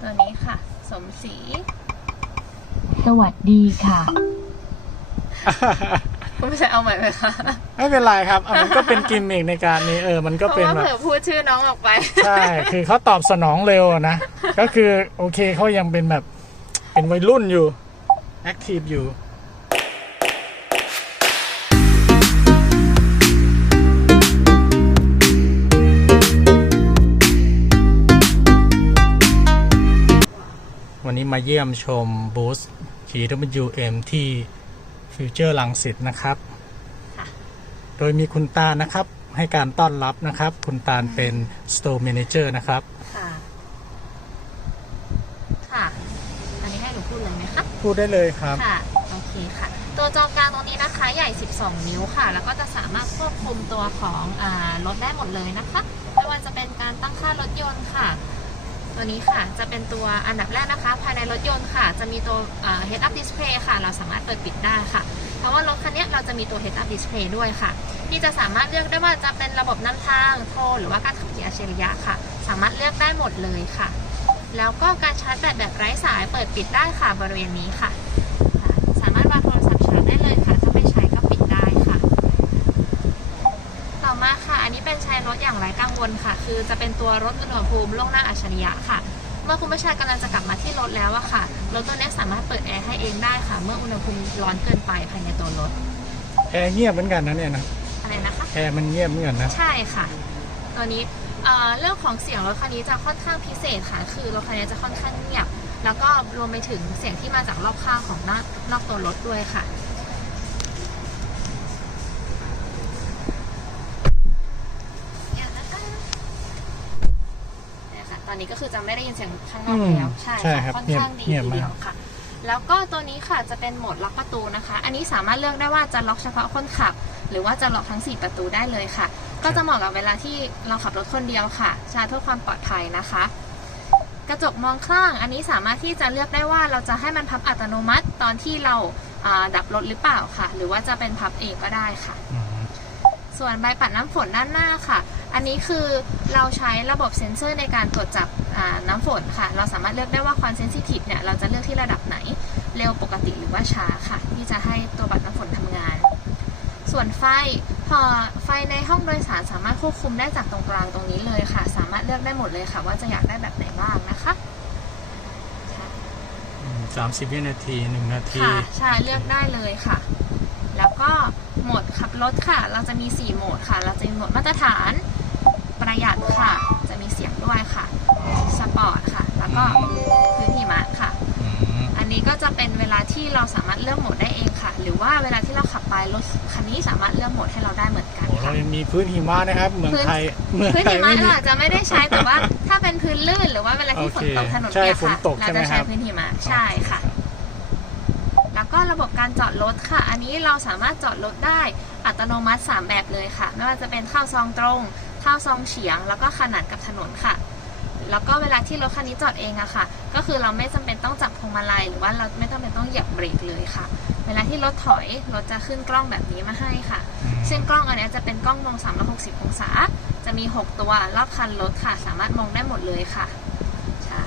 ตัวนี้ค่ะ สมศรีสวัสดีค่ะ คุณผู้ชายเอาใหม่ไหมคะไม่เป็นไรครับอันนั้นก็เป็นกิมมิกในการนี้เออ มันก็เพเป็นราะว่าแบบเผื่อพูดชื่อน้องออกไปใช่ คือเขาตอบสนองเร็วอะนะ ก็คือโอเคเขายังเป็นแบบ เป็นวัยรุ่นอยู่ แอคทีฟอยู่ มาเยี่ยมชมบูธ GWM ที่ฟิวเจอร์ลังสิตนะครับค่ะโดยมีคุณตาลนะครับให้การต้อนรับนะครับ คุณตาลเป็น Store Manager นะครับ ค่ะ ค่ะ อันนี้ให้หนูพูดเลยไหมคะ พูดได้เลยครับ ค่ะ โอเคค่ะ ตัวจอกลางตรงนี้นะคะใหญ่ 12 นิ้วค่ะ แล้วก็จะสามารถควบคุมตัวของอารถได้หมดเลยนะคะ ไม่ว่าจะเป็นการตั้งค่ารถยนต์ค่ะ ตัวนี้ค่ะจะเป็นตัวอันดับแรกนะคะ ภายในรถยนต์ค่ะ จะมีตัว head up display ค่ะ เราสามารถเปิดปิดได้ค่ะ เพราะว่ารถคันนี้เราจะมีตัว head up display ด้วยค่ะ ที่จะสามารถเลือกได้ว่าจะเป็นระบบนำทางโทรหรือว่าการขับขี่อัจฉริยะค่ะ สามารถเลือกได้หมดเลยค่ะ แล้วก็การชาร์จแบตแบบไร้สายเปิดปิดได้ค่ะบริเวณนี้ค่ะ อย่างไร้กังวลค่ะ คือจะเป็นตัวรถอุณหภูมิล่วงหน้าอัจฉริยะค่ะ เมื่อคุณผู้ชายกำลังจะกลับมาที่รถแล้วอะค่ะ รถตัวนี้สามารถเปิดแอร์ให้เองได้ค่ะ เมื่ออุณหภูมิร้อนเกินไปภายในตัวรถ แอร์เงียบเหมือนกันนะเนี่ยนะ อะไรนะคะ แอร์มันเงียบเหมือนกันนะ ใช่ค่ะ ตัวนี้เอ่อเรื่องของเสียงรถคันนี้จะค่อนข้างพิเศษค่ะ คือรถคันนี้จะค่อนข้างเงียบ แล้วก็รวมไปถึงเสียงที่มาจากรอบข้างของนอกนอกตัวรถด้วยค่ะ ตอนนี้ก็คือจะไม่ได้ยินเสียงข้างนอกแล้วอืมใช่ใช่ค่ะครับค่อนเงียบข้างดีเงียบทีมากเดียวค่ะ แล้วก็ตัวนี้ค่ะจะเป็นโหมดล็อกประตูนะคะ อันนี้สามารถเลือกได้ว่าจะล็อกเฉพาะคนขับ หรือว่าจะล็อกทั้ง 4 ประตูได้เลยค่ะ ก็จะเหมาะกับเวลาที่เราขับรถคนเดียวค่ะใช้เพื่อความปลอดภัยนะคะ กระจกมองข้าง อันนี้สามารถที่จะเลือกได้ว่าเราจะให้มันพับอัตโนมัติตอนที่เราอ่าดับรถหรือเปล่าค่ะ หรือว่าจะเป็นพับเองก็ได้ค่ะอืม ส่วนใบปัดน้ำฝนด้านหน้าค่ะ อันนี้คือเราใช้ระบบเซ็นเซอร์ในการตรวจจับอ่าน้ำฝนค่ะ เราสามารถเลือกได้ว่าความเซนซิทีฟเนี่ยเราจะเลือกที่ระดับไหน เร็วปกติหรือว่าช้าค่ะ ที่จะให้ตัวบัตรน้ำฝนทำงาน ส่วนไฟ พอไฟในห้องโดยสารสามารถควบคุมได้จากตรงกลางตรงนี้เลยค่ะ สามารถเลือกได้หมดเลยค่ะ ว่าจะอยากได้แบบไหนบ้างนะคะค่ะสามสิบวินาทีหนึ่งนาที ค่ะ ใช่ เลือกได้เลยค่ะ แล้วก็โหมดขับรถค่ะ เราจะมี 4 โหมดค่ะ เราจะมีโหมดมาตรฐาน ประหยัดค่ะ จะมีเสียงด้วยค่ะ สปอร์ตค่ะ แล้วก็พื้นหิมะค่ะอืมอันนี้ก็จะเป็นเวลาที่เราสามารถเลือกโหมดได้เองค่ะ หรือว่าเวลาที่เราขับไปรถคันนี้สามารถเลือกโหมดให้เราได้เหมือนกัน โอ้เราค่ะยังมีพื้นหิมะนะครับเมืองไทยเมืองพื้นไทยหิมะไม่มี เราอาจจะไม่ได้ใช้แต่ว่า ถ้าเป็นพื้นลื่นหรือว่าเวลาที่ฝนตกโอเคถนนใช่เปียกฝนค่ะตกเราใช่ไหมจะครัใช้บ พื้นหิมะใช่ค่ะ แล้วก็ระบบการจอดรถค่ะ อันนี้เราสามารถจอดรถได้อัตโนมัติ 3 แบบเลยค่ะ ไม่ว่าจะเป็นเข้าซองตรง เข้าซองเฉียง แล้วก็ขนานกับถนนค่ะ แล้วก็เวลาที่รถคันนี้จอดเองอะค่ะ ก็คือเราไม่จำเป็นต้องจับพวงมาลัยหรือว่าเราไม่จำเป็นต้องเหยียบเบรกเลยค่ะ เวลาที่รถถอยรถจะขึ้นกล้องแบบนี้มาให้ค่ะ ซึ่งกล้องอันเนี้ยจะเป็นกล้องมอง 360 องศา จะมี 6 ตัวรอบคันรถค่ะ สามารถมองได้หมดเลยค่ะใช่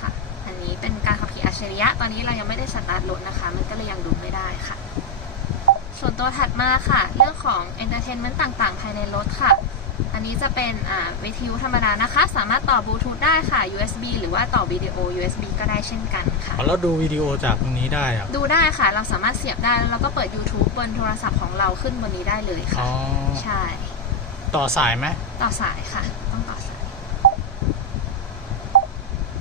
ค่ะ อันนี้เป็นการขับขี่อั จฉริยะ ตอนนี้เรายังไม่ได้สตาร์ทรถนะคะ มันก็เลยยังดูไม่ได้ค่ะ ส่วนตัวถัดมาค่ะ เรื่องของ entertainment ต่างๆ ภายในรถค่ะ อันนี้จะเป็นอ่าวิทยุธรรมดานะคะ สามารถต่อบลูทูธได้ค่ะ USB หรือว่าต่อวิดีโอ USB ก็ได้เช่นกันค่ะอ๋อแล้วดูวิดีโอจากตรงนี้ได้อะดูได้ค่ะ เราสามารถเสียบได้แล้วเราก็เปิด YouTube บนโทรศัพท์ของเราขึ้นบนนี้ได้เลยอ๋ค่ะอใช่ ต่อสายไหม ต่อสายค่ะ ต้องต่อสาย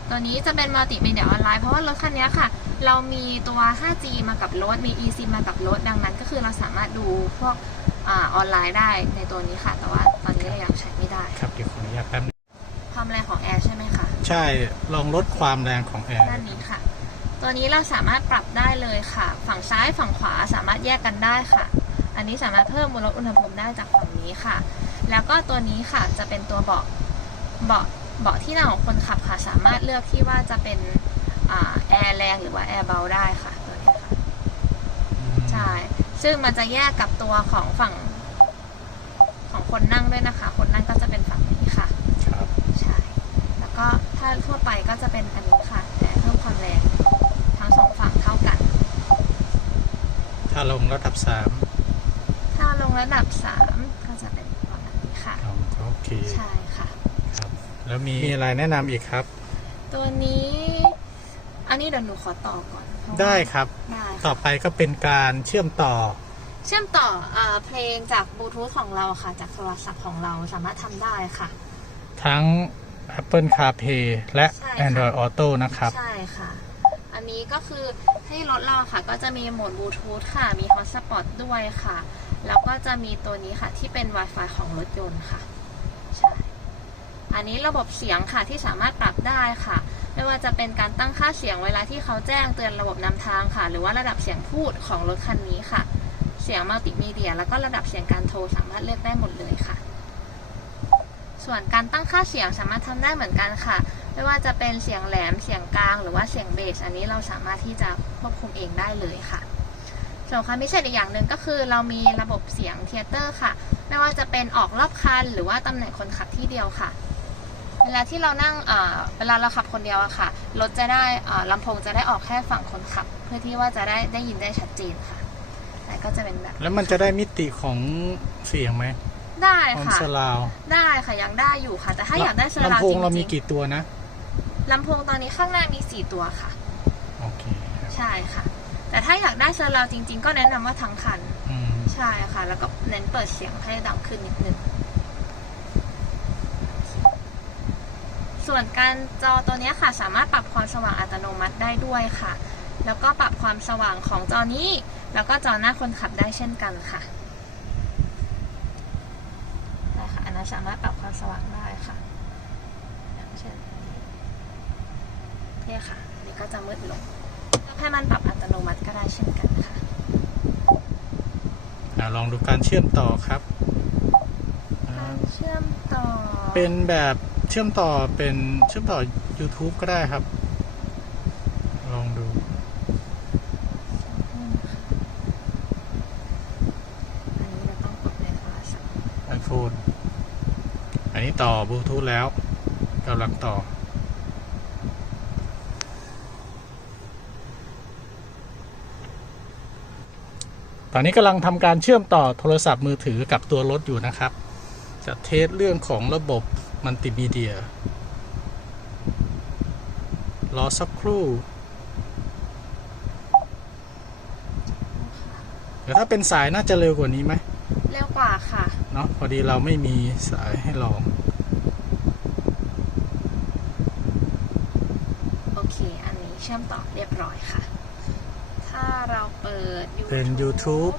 ตัวนี้จะเป็นมัลติมีเดียออนไลน์เพราะว่ารถคันนี้ค่ะ เรามีตัว 5G มากับรถ มี eSIM มากับรถ ดังนั้นก็คือเราสามารถดูพวกอาออนไลน์ได้ในตัวนี้ค่ะ แต่ว่าตอนนี้เรายังใช้ไม่ได้ ครับเดี๋ยวขออนุญาตแป๊บนึงความแรงของแอร์ใช่ไหมคะ ใช่ ลองลดความแรงของแอร์ด้านนี้ค่ะ ตัวนี้เราสามารถปรับได้เลยค่ะ ฝั่งซ้ายฝั่งขวาสามารถแยกกันได้ค่ะ อันนี้สามารถเพิ่มลดอุณหภูมิได้จากฝั่งนี้ค่ะ แล้วก็ตัวนี้ค่ะจะเป็นตัวเบาะเบาะ เบาะที่นั่งของคนขับค่ะสามารถเลือกที่ว่าจะเป็นอ่าแอร์แรงหรือว่าแอร์เบาได้ค่ะตัวนี้ค่ะใช่ซึ่งมันจะแยกกับตัวของฝั่งของคนนั่งด้วยนะคะ คนนั่งก็จะเป็นฝั่งนี้ค่ะครับใช่ทั่วไปก็จะเป็นอันนี้ค่ะแต่เพิ่มความแรงทั้งสองฝั่งเท่ากัน ถ้าลงระดับสามถ้าลงระดับ3ก็จะเป็นประมาณนี้ค่ะอ๋อโอเคใช่ค่ะครับ แล้วมีมีอะไรแนะนำอีกครับ ตัวนี้ อันนี้เดี๋ยวหนูขอต่อก่อนเพราะว่าได้ครับ ได้ต่อค่ะไปก็เป็นการเชื่อมต่อ เชื่อมต่ออาเพลงจากบลูทูธของเราค่ะ จากโทรศัพท์ของเราสามารถทำได้ค่ะ ทั้ง Apple CarPlay และ ใช่ค่ะ Android Auto นะครับ ใช่ค่ะ อันนี้ก็คือให้รถเราค่ะ ก็จะมีโหมดบลูทูธค่ะ มีฮอตสปอตด้วยค่ะ แล้วก็จะมีตัวนี้ค่ะที่เป็น Wi-Fi ของรถยนต์ค่ะใช่ อันนี้ระบบเสียงค่ะที่สามารถปรับได้ค่ะ ไม่ว่าจะเป็นการตั้งค่าเสียงเวลาที่เขาแจ้งเตือนระบบนำทางค่ะ หรือว่าระดับเสียงพูดของรถคันนี้ค่ะ เสียงมัลติมีเดีย แล้วก็ระดับเสียงการโทรสามารถเลือกได้หมดเลยค่ะ ส่วนการตั้งค่าเสียงสามารถทำได้เหมือนกันค่ะ ไม่ว่าจะเป็นเสียงแหลม เสียงกลาง หรือว่าเสียงเบส อันนี้เราสามารถที่จะควบคุมเองได้เลยค่ะส่วนความพิเศษอีกอย่างหนึ่งก็คือ เรามีระบบเสียงเทเตอร์ค่ะ ไม่ว่าจะเป็นออกรอบคัน หรือว่าตำแหน่งคนขับที่เดียวค่ะ เวลาที่เรานั่งเอ่อเวลาเราขับคนเดียวอะค่ะ รถจะได้เอ่อลำโพงจะได้ออกแค่ฝั่งคนขับ เพื่อที่ว่าจะได้ได้ยินได้ชัดเจนค่ะ แต่ก็จะเป็นแบบ แล้วมันจะได้มิติของเสียงไหมได้คอนค่ะโซลาวได้ค่ะยังได้อยู่ค่ะ แต่ถ้าอยากได้เซอร์ราวลำโพจงเรามีริงกี่ตัวนะๆลำโพงตอนนี้ข้างหน้ามี4ตัวค่ะโอเคครับใช่ค่ะ แต่ถ้าอยากได้เซอร์ราวจริง ๆ ก็แนะนำว่าทั้งคันอืมใช่ค่ะ แล้วก็เน้นเปิดเสียงให้ดังขึ้นนิดนึง ส่วนการจอตัวเนี้ยค่ะสามารถปรับความสว่างอัตโนมัติได้ด้วยค่ะ แล้วก็ปรับความสว่างของจอนี้ แล้วก็จอหน้าคนขับได้เช่นกันค่ะได้ค่ะอันนั้นสามารถปรับความสว่างได้ค่ะอย่างเช่นเนี่ยค่ะอันนี้ก็จะมืดลงให้มันปรับอัตโนมัติก็ได้เช่นกันค่ะอะลองดูการเชื่อมต่อครับอ่าการเชื่อมต่อ เป็นแบบ เชื่อมต่อเป็นเชื่อมต่อ YouTube ก็ได้ครับ ลองดู อันนี้เราต้องกดในโทรศัพท์ iPhone อันนี้ต่อบลูทูธแล้วกำลังต่อ ตอนนี้กำลังทำการเชื่อมต่อโทรศัพท์มือถือกับตัวรถอยู่นะครับ จะเทสเรื่องของระบบ มัลติมีเดีย รอสักครู่เดี๋ยวถ้าเป็นสายน่าจะเร็วกว่านี้ไหม เร็วกว่าค่ะ เนาะพอดีเราไม่มีสายให้ลอง โอเค อันนี้เชื่อมต่อเรียบร้อยค่ะ ถ้าเราเปิด YouTube เป็น YouTube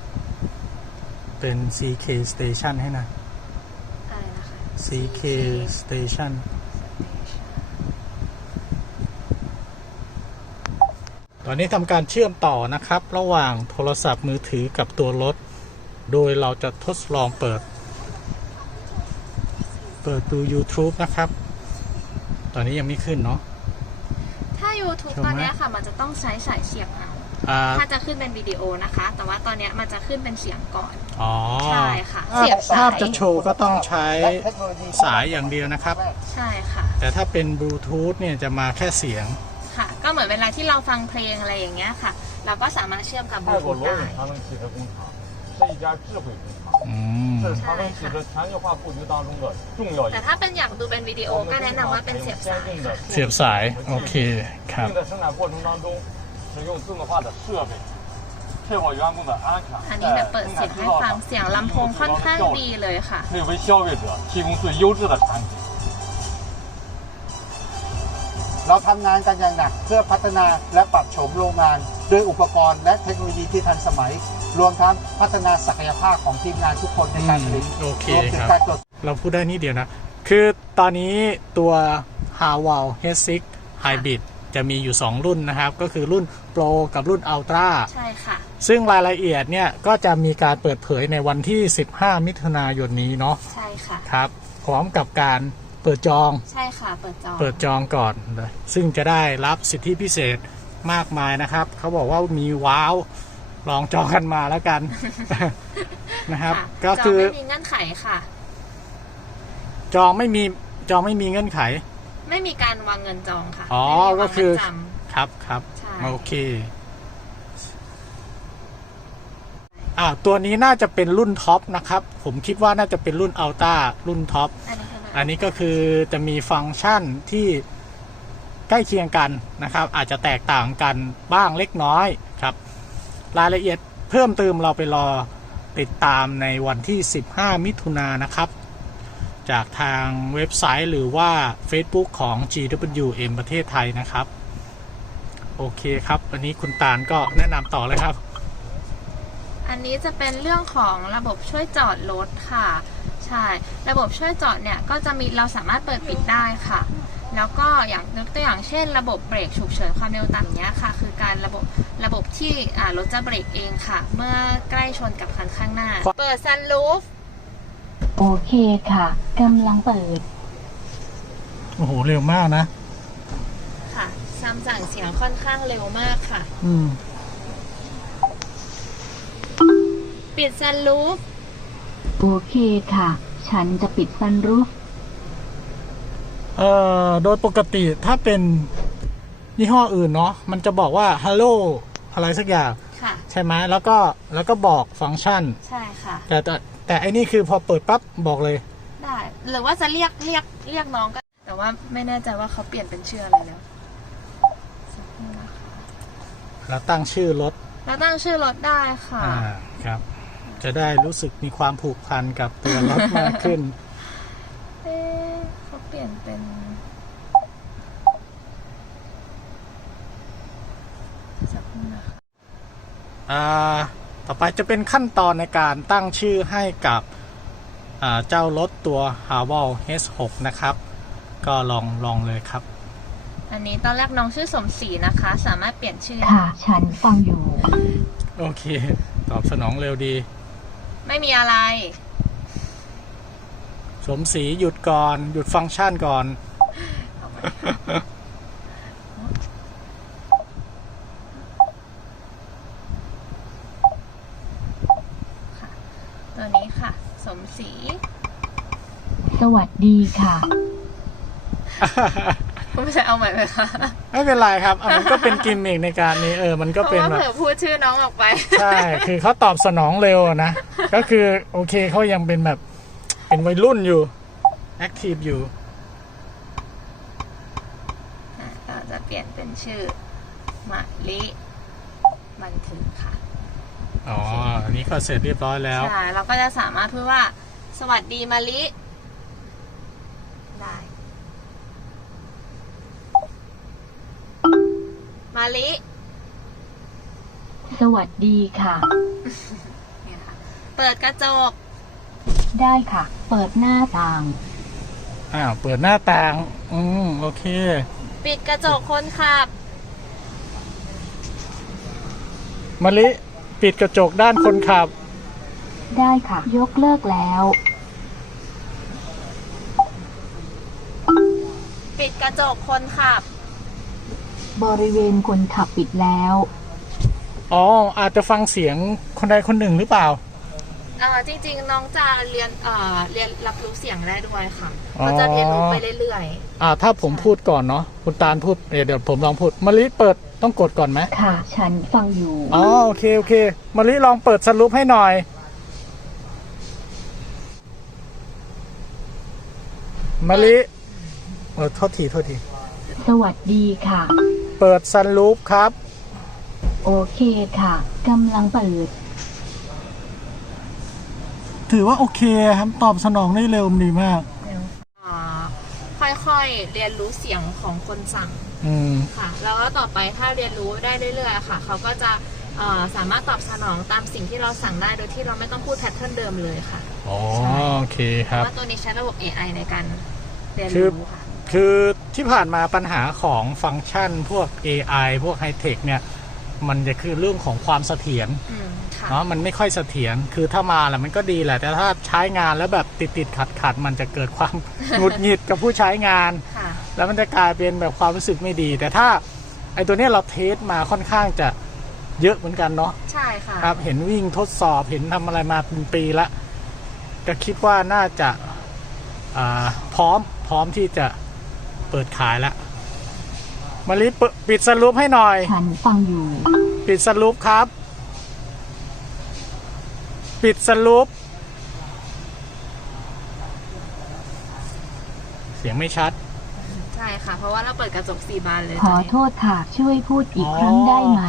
เป็น CK Station ให้นะอะไรนะคะ CK Station ตอนนี้ทำการเชื่อมต่อนะครับ ระหว่างโทรศัพท์มือถือกับตัวรถ โดยเราจะทดลองเปิด เปิดดู YouTube นะครับ ตอนนี้ยังไม่ขึ้นเนาะ ถ้า YouTube ชมไหมตอนเนี้ยค่ะ มันจะต้องใช้สายเสียบเอาอ่า ถ้าจะขึ้นเป็นวิดีโอนะคะ แต่ว่าตอนเนี้ยมันจะขึ้นเป็นเสียงก่อน อ๋อ ใช่ค่ะ ภาพ เสียบสาย ภาพจะโชว์ก็ต้องใช้สายอย่างเดียวนะครับ ใช่ค่ะ แต่ถ้าเป็นบลูทูธเนี่ยจะมาแค่เสียง ค่ะ ก็เหมือนเวลาที่เราฟังเพลงอะไรอย่างเงี้ยค่ะ เราก็สามารถเชื่อมกับบลู 泰 ทู 国 ธ 罗 ได้ 永长城汽车工厂是一家智慧工厂， อืม 是长城汽车全球化布局当中的重要一 แต่ 环。 ถ้าเป็นอยากดูเป็นวิดีโอ ก็แนะนำว่าเป็นเสียบสายค่ะ เสียบสาย โอเคครับ 并在生产过程当中使用自动化的设备，确保员工的安全。 อันนี้แบบเปิดเสียงให้ฟังเสียงลำโพงค่อนข้างดีเลยค่ะเราทำงานกันอย่างหนักเพื่อพัฒนาและปรับโฉมโรงงานด้วยอุปกรณ์และเทคโนโลยีที่ทันสมัย รวมทั้งพัฒนาศักยภาพของทีมงานทุกคนในการผลิตโอเคครับเราพูดได้นี่เดียวนะ คือตอนนี้ตัว h a w a l H6 Hybrid จะมีอยู่ 2 รุ่นนะครับ ก็คือรุ่น Pro กับรุ่น Ultra ใช่ค่ะ ซึ่งรายละเอียดเนี่ยก็จะมีการเปิดเผยในวันที่ 15 มิถุนายนนี้เนาะใช่ค่ะครับ พร้อมกับการเปิดจองใช่ค่ะ เปิดจอเปิดจองก่อนเลยซึ่งจะได้รับสิทธิพิเศษมากมายนะครับ เขาบอกว่ามีว้าวลองจองกันมาแล้วกัน นะครับค่ะก็จอคือไม่มีเงื่อนไขค่ะ จองไม่มีจองไม่มีเงื่อนไข ไม่มีการวางเงินจองค่ะอ๋อไม่มีวางก็คือ มัดจำ ครับครับใช่ โอเค อ่า ตัวนี้น่าจะเป็นรุ่นท็อปนะครับ ผมคิดว่าน่าจะเป็นรุ่นอัลต้ารุ่นท็อป อันนี้คืออะไรอันนี้ก็คือจะมีฟังก์ชันที่ใกล้เคียงกันนะครับ อาจจะแตกต่างกันบ้างเล็กน้อยครับ รายละเอียดเพิ่มเติมเราไปรอติดตามในวันที่ 15 มิถุนายนนะครับ จากทางเว็บไซต์หรือว่า Facebook ของ GWM ประเทศไทยนะครับ โอเคครับ วันนี้คุณตาลก็แนะนำต่อเลยครับ อันนี้จะเป็นเรื่องของระบบช่วยจอดรถค่ะ ใช่ ระบบช่วยจอดเนี่ยก็จะมีเราสามารถเปิดปิดได้ค่ะ แล้วก็อย่างยกตัวอย่างเช่น ระบบเบรกฉุกเฉินความเร็วต่ำเนี้ยค่ะ คือการระบบระบบที่อ่ารถจะเบรกเองค่ะ เมื่อใกล้ชนกับคันข้างหน้า เปิดซันรูฟ โอเคค่ะกำลังเปิด โอ้โห เร็วมากนะ ค่ะซัมสั่งเสียงค่อนข้างเร็วมากค่ะ อืม ปิดซันรูฟโอเคค่ะ ฉันจะปิดซันรูฟเอ่อ โดยปกติถ้าเป็นยี่ห้ออื่นเนาะ มันจะบอกว่าฮัลโหลอะไรสักอย่าง ค่ะ ใช่ไหมแล้วก็แล้วก็บอกฟังก์ชัน ใช่ค่ะ แต่ แต่แต่อันนี้คือพอเปิดปั๊บบอกเลย ได้ หรือว่าจะเรียกเรียกเรียกน้องก็ แต่ว่าไม่แน่ใจว่าเขาเปลี่ยนเป็นชื่ออะไรแล้วสักครู่นะคะแล้วตั้งชื่อรถแล้วตั้งชื่อรถได้ค่ะ อ่าครับ จะได้รู้สึกมีความผูกพันกับตัวรถมากขึ้น เอ๊ะเขาเปลี่ยนเป็น สักครู่นะคะ อ่า ต่อไปจะเป็นขั้นตอนในการตั้งชื่อให้กับอ่าเจ้ารถตัว h a v a l H6 นะครับ ก็ลองลองเลยครับ อันนี้ตอนแรกน้องชื่อสมศรีนะคะ สามารถเปลี่ยนชื่อค่ะ ฉันฟังอยู่ โอเค ตอบสนองเร็วดี ไม่มีอะไร สมศรีหยุดก่อน หยุดฟังก์ชันก่อน ตัวนี้ค่ะ สมศรี ส วัสดีค่ะคุณผู้ชายเอาใหม่ไหมคะไม่เป็นไรครับอันนั้นก็เป็นกิมมิกในการนี้เออ มันก็เพเป็นราะว่าแบบเผื่อพูดชื่อน้องออกไป ใช่ คือเขาตอบสนองเร็วอะนะ ก็คือโอเคเขายังเป็นแบบ เป็นวัยรุ่นอยู่ แอคทีฟอยู่ เราจะเปลี่ยนเป็นชื่อมะลิบันทึกค่ะอ๋อ อันนี้ก็เสร็จเรียบร้อยแล้ว ใช่เราก็จะสามารถพูดว่า สวัสดีมะลิ ได้ มาลิ สวัสดีค่ะ เนี่ยค่ะเปิดกระจก ได้ค่ะ เปิดหน้าต่าง อ้าว เปิดหน้าต่าง อืม โอเค ปิดกระจกคนขับ มะลิ ปิดกระจกด้านคนขับ ได้ค่ะ ยกเลิกแล้ว ปิดกระจกคนขับ บริเวณคนขับปิดแล้ว อ๋อ อาจจะฟังเสียงคนใดคนหนึ่งหรือเปล่า เอ่อจริง ๆ น้องจะเรียนเอ่อเรียนรับรู้เสียงได้ด้วยค่ะอ๋อก็จะเรียนรู้ไปเรื่อยอ่า ถ้าผมพูดก่อนเนาะคุณตาลพูดเดี๋ยวเดี๋ยวผมลองพูดมะลิเปิดต้องกดก่อนไหมค่ะ ฉันฟังอยู่ อ๋อโอเคโอเคมะลิลองเปิดสรุปให้หน่อยมะลิ เออโทษทีโทษที สวัสดีค่ะ เปิดซันรูปครับ โอเคค่ะกำลังเปิด ถือว่าโอเคครับ ตอบสนองได้เร็วดีมากๆอ่าค่อยๆ เรียนรู้เสียงของคนสั่งอืม ค่ะ แล้วก็ต่อไปถ้าเรียนรู้ได้เรื่อยๆ ค่ะ เขาก็จะเอ่อสามารถตอบสนองตามสิ่งที่เราสั่งได้โดยที่เราไม่ต้องพูดแพทเทิร์นเดิมเลยค่ะ อ๋อใช่โอเคคเพรับ ราะว่าตัวนี้ใช้ระบบ AI ในการเรียนคือ รู้ค่ะ คือที่ผ่านมาปัญหาของฟังก์ชันพวก AI พวกไฮเทคเนี่ย มันจะคือเรื่องของความเสถียรอืมค่ะเนาะมันไม่ค่อยเสถียรคือถ้ามาแหละมันก็ดีแหละ แต่ถ้าใช้งานแล้วแบบติดติดขัดขัดๆมันจะเกิดความหงุดหงิดกับผู้ใช้งานค่ะแล้วมันจะกลายเป็นแบบความรู้สึกไม่ดี แต่ถ้าไอตัวเนี้ยเราเทสมาค่อนข้างจะเยอะเหมือนกันเนาะใช่ค่ะครับเห็นวิ่งทดสอบเห็นทำอะไรมาเป็นปีละก็คิดว่าน่าจะอ่าพร้อมพร้อมที่จะ เปิดขายแล้วมาลิเปิดปิดสรุปให้หน่อยฉันฟังอยู่ ปิดสรุปครับ ปิดสรุปเสียงไม่ชัด ใช่ค่ะ เพราะว่าเราเปิดกระจกสี่บานเลยขอโทษค่ะ ช่วยพูดอีกครั้งอ๋อได้ไหม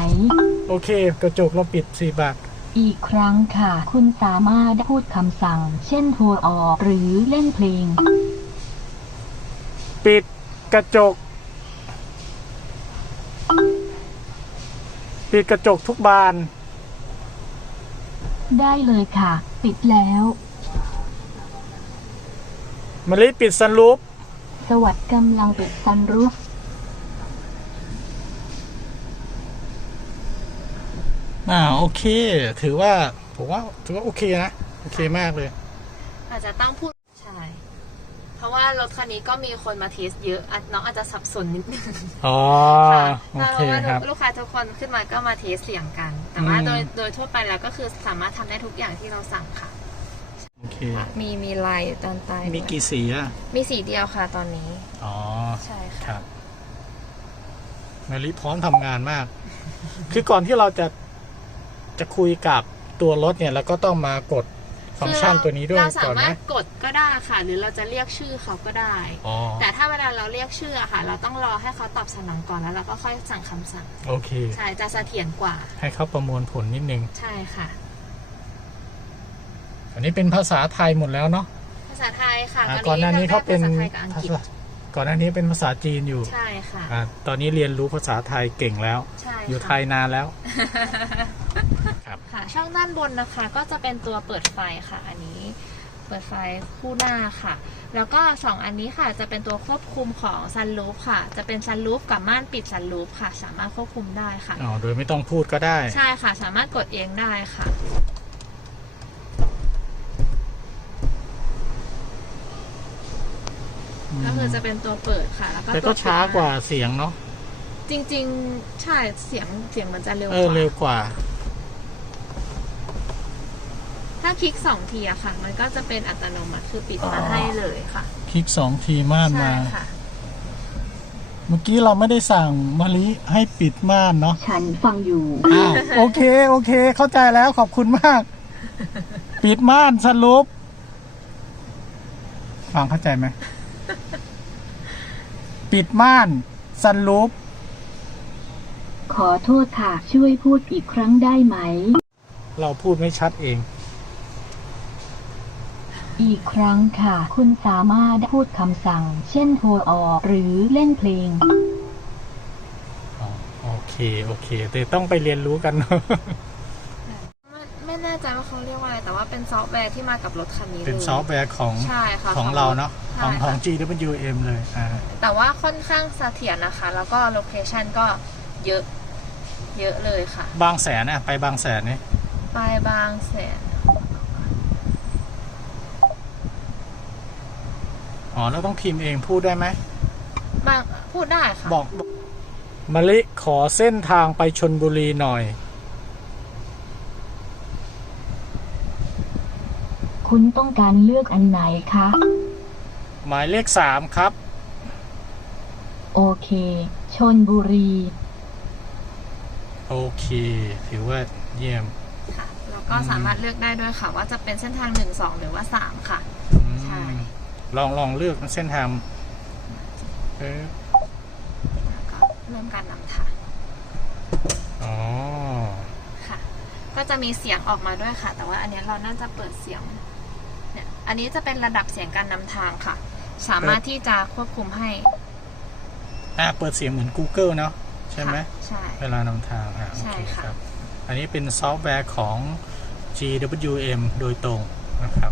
โอเค กระจกเราปิดสี่บาทอีกครั้งค่ะ คุณสามารถพูดคำสั่ง เช่นโทรออกหรือเล่นเพลง ปิด กระจก ปิดกระจกทุกบาน ได้เลยค่ะ ปิดแล้วมาลิปิดสรุปสวัสดกำลังปิดซันรูฟอ่าโอเค ถือว่า ผมว่าถือว่าโอเคนะ โอเคมากเลย อาจจะต้องพูดใช่เพ ราะว่ารถคันนี้ก็มีคนมาเทสเยอะอะน้องอาจจะสับสนนิดนึงอ๋อค่ะโอถ้าเคเราว่าครับลูกค้าทุกคนขึ้นมาก็มาเทสเสียงกัน แต่ว่าอืมโดยโดยทั่วไปแล้วก็คือสามารถทำได้ทุกอย่างที่เราสั่งค่ะโอเคมีมีลายอยู่ด้านใต้มีด้วยกี่สีอะมีสีเดียวค่ะตอนนี้ อ๋อ ใช่คค่ะรับมาริพร้อมทำงานมาก คือก่อนที่เราจะจะคุยกับตัวรถเนี่ยเราก็ต้องมากด ฟังก์ชันตัวนี้ด้วยเราสาก่อนไหมามรถกดก็ได้ค่ะ หรือเราจะเรียกชื่อเขาก็ได้อ๋อแต่ถ้าเวลาเราเรียกชื่ออะค่ะ เราต้องรอให้เขาตอบสนองก่อนแล้วเราก็ค่อยสั่งคำสั่ง โอเค ใช่จะเสถียรกว่า ให้เขาประมวลผลนิดนึง ใช่ค่ะ อันนี้เป็นภาษาไทยหมดแล้วเนาะ ภาษาไทยค่ะอ่าตก่อนหน้านี้เขาเป็นภาษาไทยกับอังกฤษภาษาก่อนหน้านี้เป็นภาษาจีนอยู่ ใช่ค่ะอ่าตอนนี้เรียนรู้ภาษาไทยเก่งแล้วใช่อยู่ค่ะไทยนานแล้ว ครับ ค่ะ ช่องด้านบนนะคะ ก็จะเป็นตัวเปิดไฟค่ะ อันนี้เปิดไฟคู่หน้าค่ะ แล้วก็สองอันนี้ค่ะ จะเป็นตัวควบคุมของซันรูฟค่ะ จะเป็นซันรูฟกับม่านปิดซันรูฟค่ะ สามารถควบคุมได้ค่ะ อ๋อ โดยไม่ต้องพูดก็ได้ ใช่ค่ะ สามารถกดเองได้ค่ะก็คือจะเป็นตัวเปิดค่ะ แล้วก็แต่ตัก็วปิดช้ากว่าเสียงเนาะ จริง ๆ ใช่ เสียง เสียงมันจะเร็วเอกอว่าเร็วกว่า ถ้าคลิกสองทีอะค่ะ มันก็จะเป็นอัตโนมัติคือปิดมาให้เลยค่ะ คลิกสองทีม่านใช่มา ค่ะ เมื่อกี้เราไม่ได้สั่งมะลิให้ปิดม่านเนาะฉันฟังอยู่ อ้าวโอเคโอเค เข้าใจแล้วขอบคุณมาก ปิดม่านสรุปฟังเข้าใจไหมปิดม่านสรุป ขอโทษค่ะ ช่วยพูดอีกครั้งได้ไหม เราพูดไม่ชัดเอง อีกครั้งค่ะ คุณสามารถพูดคำสั่ง เช่นโทรออกหรือเล่นเพลงอ๋อโอเค โอเคแต่ต้องไปเรียนรู้กันเนอะไม่ไม่แน่ใจว่าเขาเรียกว่าอะไรแต่ว่าเป็นซอฟต์แวร์ที่มากับรถคันนี้เลย เป็นซอฟต์แวร์ของใช่ค่ะของเราเนาะของใช่ของค่ะ GWM เลยอ่าแต่ว่าค่อนข้างเสถียรนะคะ แล้วก็โลเคชันก็เยอะ เยอะเลยค่ะ บางแสนอะไปบางแสนนี่ ไปบางแสน อ๋อแล้วต้องพิมพ์เองพูดได้ไหมบางพูดได้ค่ะบอกมะลิขอเส้นทางไปชนบุรีหน่อย คุณต้องการเลือกอันไหนคะ หมายเลขสามครับ โอเค ชนบุรี โอเค ถือว่าเยี่ยม ค่ะ แล้วก็สามารถเลือกได้ด้วยค่ะ ว่าจะเป็นเส้นทาง1 2หรือว่า3ค่ะอืมใช่ ลองลองเลือกเส้นทางเออแล้วก็เริ่มการนำทางอ๋อค่ะ ก็จะมีเสียงออกมาด้วยค่ะ แต่ว่าอันนี้เราน่าจะเปิดเสียงเนี่ยอันนี้จะเป็นระดับเสียงการนำทางค่ะ สามารถที่จะควบคุมให้อะเปิดเสียงเหมือน Google เนาะใช่ไหมค่ะใช่เวลานำทางอะโอใช่เคค่ะครับ อันนี้เป็นซอฟต์แวร์ของ GWM โดยตรงนะครับ